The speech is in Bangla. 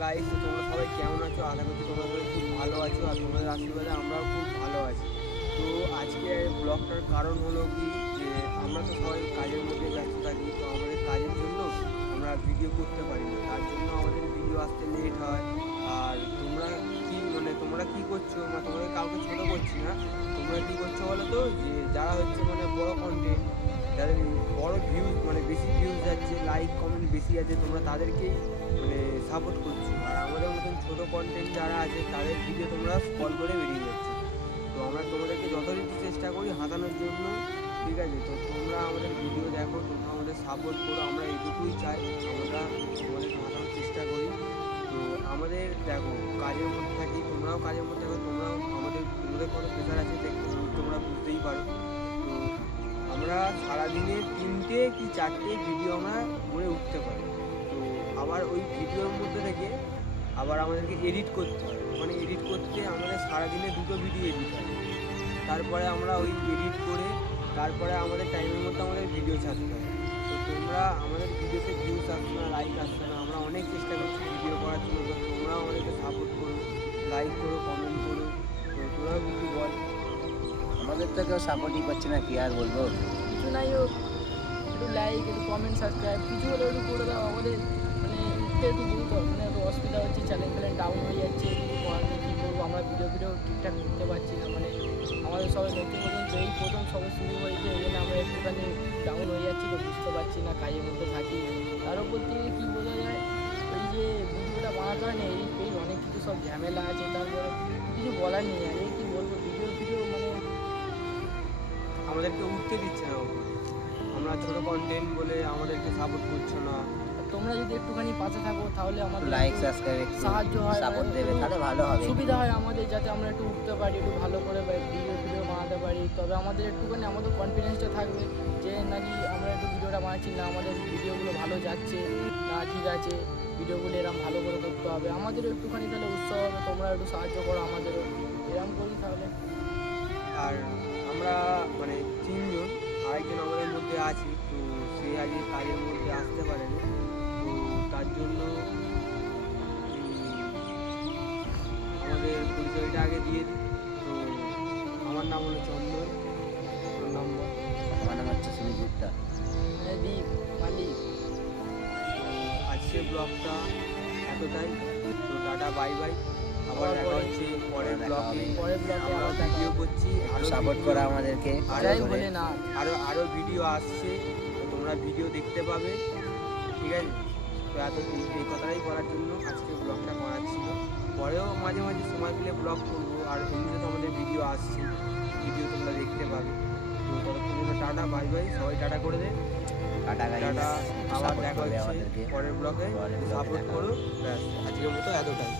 গাইস, তো তোমরা সবাই কেমন আছো? আশা করছি তোমরা সবাই খুব ভালো আছো আর তোমাদের আশীর্বাদে আমরাও খুব ভালো আছি। তো আজকে ব্লগটার কারণ হলো কি, যে আমরা তো সবাই কাজের মধ্যে ব্যস্ত থাকি, তো আমাদের কাজের জন্য আমরা ভিডিও করতে পারি না, তার জন্য আমাদের ভিডিও আসতে লেট হয়। আর তোমরা কি করছো, তোমাদের কাউকে ছোটো করছি না, তোমরা কি করছো বলো তো, যে যারা হচ্ছে বড় কন্টেন্ট, যাদের বড় ভিউজ বেশি ভিউজ যাচ্ছে, লাইক কমেন্ট বেশি আছে, তোমরা তাদেরকেই সাপোর্ট করছো। আর আমাদের মতন ছোটো কন্টেন্ট যারা আছে তাদের ভিডিও তোমরা স্ক্রল করে বেরিয়ে যাচ্ছে। তো আমরা তোমাদেরকে যথারীতি চেষ্টা করি হাতানোর জন্য, ঠিক আছে? তো তোমরা আমাদের ভিডিও দেখো, তোমরা আমাদের সাপোর্ট করো, আমরা এইটুকুই চাই। আমরা তোমাদেরকে হাতানোর চেষ্টা করি। তো আমাদের দেখো, কাজের মধ্যে থাকি, তোমরাও কাজের মধ্যে থাকো, তোমাদের কত প্রেশার আছে তোমরা বুঝতেই পারো। তো আমরা সারাদিনে 3টে কি 4টে ভিডিও আমরা করে উঠতে পারি। তো আবার ওই ভিডিওর মধ্যে থেকে আবার আমাদেরকে এডিট করতে হয়, এডিট করতে আমাদের সারাদিনে 2টো ভিডিও এডিট হয়। তারপরে আমরা ওই এডিট করে তারপরে আমাদের টাইমের মধ্যে আমাদের ভিডিও ছাড়তে হয়। তো তোমরা আমাদের ভিডিওতে ভিউজ আসছে না, লাইক আসছে না, আমরা অনেক চেষ্টা করছি ভিডিও করার জন্য। তো তোমরাও আমাদেরকে সাপোর্ট করো, লাইক করো, কমেন্ট করো। তো তোমরাও কিছু বল। আমাদের তো কেউ সাপোর্টই করছে না, কি আর বলবো। কিছু নাই হোক, একটু লাইক, একটু কমেন্ট, সাবস্ক্রাইব কিছু হলেও একটু করে দাও। আমাদের উঠতে একটু দ্রুত একটু অসুবিধা হচ্ছে, চ্যানেল ডাউন হয়ে যাচ্ছে, কিছু করার নেই, কী করবো। আমরা ভিডিও ঠিকঠাক করতে পারছি না, আমাদের সবাই নতুন তো এই প্রথম সবাই শুরু হয়েছে, এই জন্য আমরা একটুখানি ডাউন হয়ে যাচ্ছি, তো বুঝতে পারছি না, কাজের মধ্যে থাকি। তার উপর থেকে কী বোঝা যায়, ওই যে ভিডিওটা বানাতে হয় না, এই অনেক কিছু সব ঝামেলা আছে, তারপরে কিছু বলার নেই। আর এই কী বলবো, ভিডিও আমাদেরকে উঠতে দিচ্ছে না, আমরা ছোটো কন্টেন্ট বলে আমাদেরকে সাপোর্ট করছো না। তোমরা যদি একটুখানি পাশে থাকো তাহলে আমাদের লাইক সাবস্ক্রাইব সাহায্য হয়, সাপোর্ট দেবে, তাহলে ভালো হবে, সুবিধা হয় আমাদের, যাতে আমরা একটু উঠতে পারি, একটু ভালো করে ভিডিও বানাতে পারি। তবে আমাদের একটুখানি আমাদের কনফিডেন্সটা থাকবে যে নাকি আমরা একটু ভিডিওটা বানাচ্ছি না, আমাদের ভিডিওগুলো ভালো যাচ্ছে না, ঠিক আছে, ভিডিওগুলো এরকম ভালো করে করতে হবে। আমাদেরও একটুখানি তাহলে উৎসাহ হবে, তোমরা একটু সাহায্য করো আমাদেরও, এরকম করি তাহলে। আর আমরা 3জন, আরেকজন আমাদের মধ্যে আছি, তো সে আজকে কাজের মধ্যে আসতে পারেনি। তো তার জন্য আমাদের পরিচয়টা আগে দিয়ে দিই। তো আমার নাম হলো চন্দন, তোর নাম বল। আমার নাম হচ্ছে সুনীল গুপ্তা। দীপ মালিক। আজকের ব্লগটা এতটাই। তো টাটা, বাই বাই, আবার দেখা হচ্ছে পরের ব্লগে। আমরা ভিডিও করছি, আরো সাপোর্ট করা আমাদেরকে, বলে না, আরো ভিডিও আসছে, তো তোমরা ভিডিও দেখতে পাবে, ঠিক আছে? তো এই কথাটাই করার জন্য আজকে ব্লগটা করার ছিল। পরেও মাঝে মাঝে সময় পেলে ব্লগ করবো, আর এমনিতে তো আমাদের ভিডিও আসছে, ভিডিও তোমরা দেখতে পাবে। তো ততক্ষণ জন্য টাটা, বাই বাই, সবাই টাটা করে দেয়। টাটা, টাটা, আবার সাপোর্ট দেখা করবে হচ্ছে আমাদেরকে পরের ব্লগে। সাপোর্ট করো, ব্যাস আজকের মতো এতটাই।